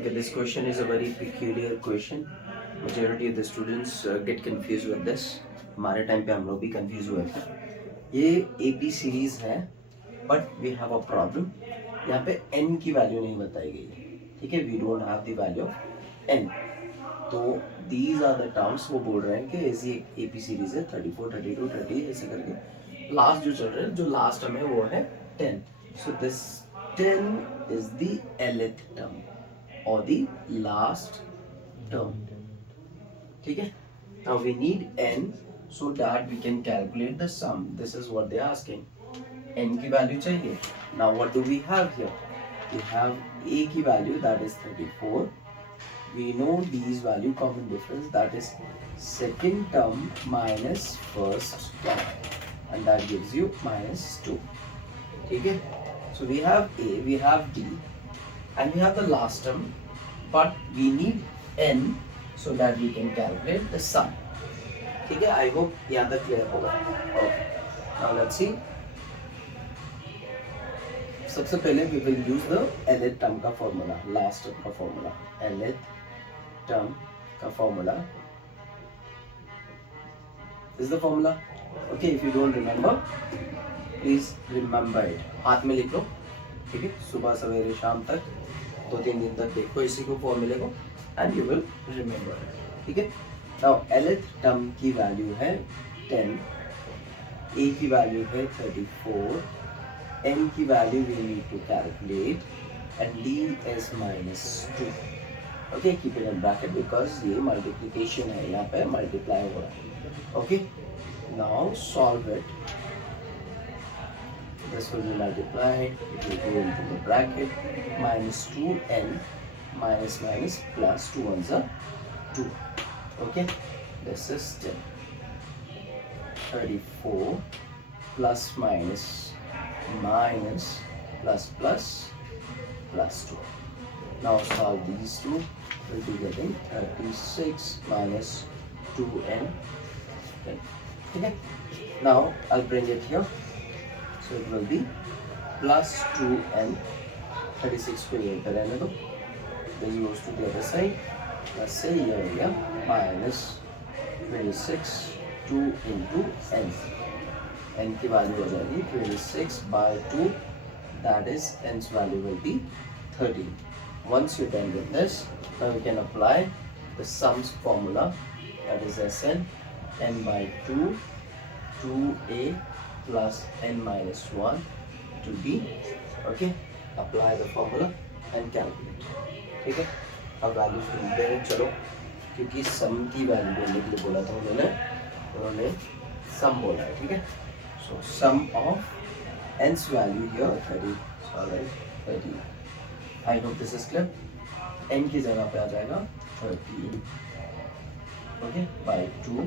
Okay, this question is a very peculiar question. Majority of the students get confused with this. हमारे time पे हम लोग भी confuse हुए थे. ये AP सीरीज है, but we have a problem. यहाँ पे n की वैल्यू नहीं बताई गई है. ठीक है, we don't have the value of n. तो दीज आर द टर्म्स. वो बोल रहे हैं कि ऐसी एक AP सीरीज है 34, 32, 30 ऐसे करके. लास्ट जो चल रहा है, जो लास्ट टर्म है वो है 10. So this 10 is the nth term or the last term. ठीक है, now we need n so that we can calculate the sum. This is what they are asking. n की वैल्यू चाहिए. Now what do we have here? We have a की value, that is 34. We know these value common difference, that is second term minus first term, and that gives you -2. ठीक है, so we have a, we have d, and we have the last term, but we need n so that we can calculate the sum. ठीक है, I hope यहाँ तक clear होगा. Okay, now let's see. सबसे पहले we will use the nth term का formula, last term का formula. nth term का formula is the formula. Okay, if you don't remember, please remember it. हाथ में लिख लो. ठीक है, सुबह सवेरे शाम तक 2-3 दिन तक देखो इसी को फॉर्मूले को, एंड यू विल रिमेम्बर. ठीक है, नाउ nth टर्म की वैल्यू है 10, a की वैल्यू है 34, n की value we need to calculate, and d is -2. Okay, keep it in bracket because ये मल्टीप्लिकेशन है, यहाँ पे मल्टीप्लाई हो रहा है. Okay, now solve it. This will be multiplied, it will go into the bracket, -2n minus minus plus 2 ones are 2. Okay, this is 10. 34 plus minus minus plus plus plus 2. Now solve these two, we'll be getting 36 minus 2n 10. Okay, now I'll bring it here. So it will be plus 2n. 36 को ये इधर रहने दो. This goes to the other side. Let's say here minus 26 2 into n. n की value हो जाएगी 26 by 2. That is n's value will be 13. Once you're done with this, now you can apply the sums formula. That is Sn n by 2 2a plus n minus 1 to b. Okay, apply the formula and calculate. ठीक है, अब value ढूंढते हैं. चलो, क्योंकि सम की value ढूंढने के लिए बोला था उन्होंने सम बोला है. ठीक है, so some of n's value here 30. Alright, 30. I hope this is clear. n की जगह पे आ जाएगा 13. Okay, by 2.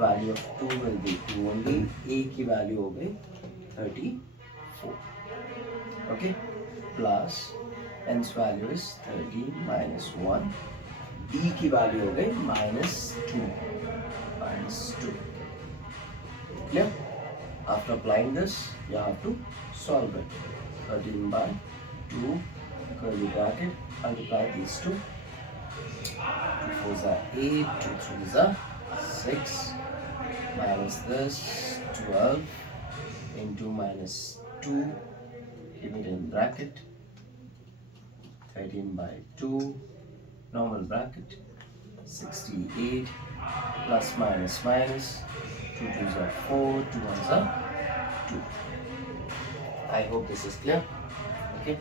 Value of 2 will be 2 only. a की वैल्यू हो गई 34. Okay, plus n's value is 13 minus 1. d की वैल्यू हो गई -2. Clear? After applying this, you have to solve it. 13 by 2 curly bracket, multiply these two. 2 4s are 8, 2 3s are 6, minus this 12 into -2, keep it in bracket. 13 by 2, normal bracket. 68 plus minus minus, 2 2s are 4, 2 1s are 2. I hope this is clear. Okay,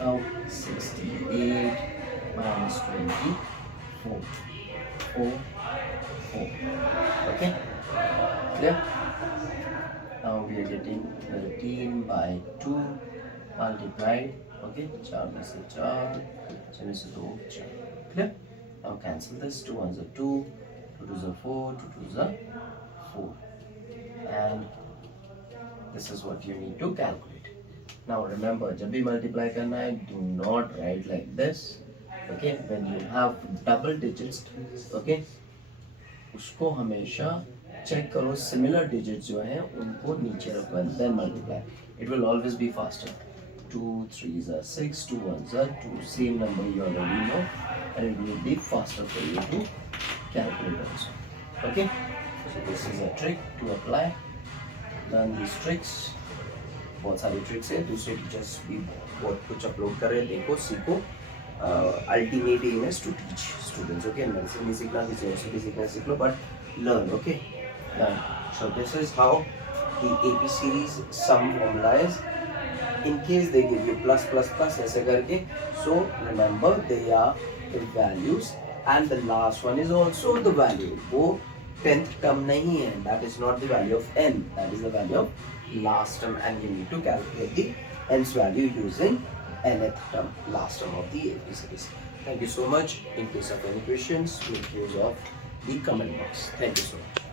now 68 minus 24, 4 4. Okay, clear? Now we are getting 13 by 2 multiplied. Okay, 4 में से 4, 6 में से 2, 4. Clear? Now cancel this. 2 1s are 2, 2 2s are 4, 2 2s are 4. And this is what you need to calculate. Now remember, जब भी multiply करना है, do not write like this. Okay, when you have double digits, okay, उसको हमेशा check करो, similar digits जो हैं उनको नीचे रखो and then multiply. It will always be faster. 2 3s are 6, 2 1s are 2. Same number you already know, and it will be faster for you to calculate also. Okay, so this is a trick to apply. Learn these tricks. बहुत सारी tricks है, दूसरे teachers भी बहुत कुछ upload कर रहे हैं, देखो सीखो. Ultimate aim is to teach students. Okay, medicine भी सीखना, किसी और से भी सीखना सीख लो, but learn. Okay, done. So this is how the AP series sum formula is. In case they give you plus plus plus ऐसे करके, so remember they are the values, and the last one is also the value. वो 10th term नहीं है, that is not the value of n, that is the value of last term, and you need to calculate the n's value using nth term, last term of the AP series. Thank you so much. In case of any questions, make use of the comment box. Thank you so much.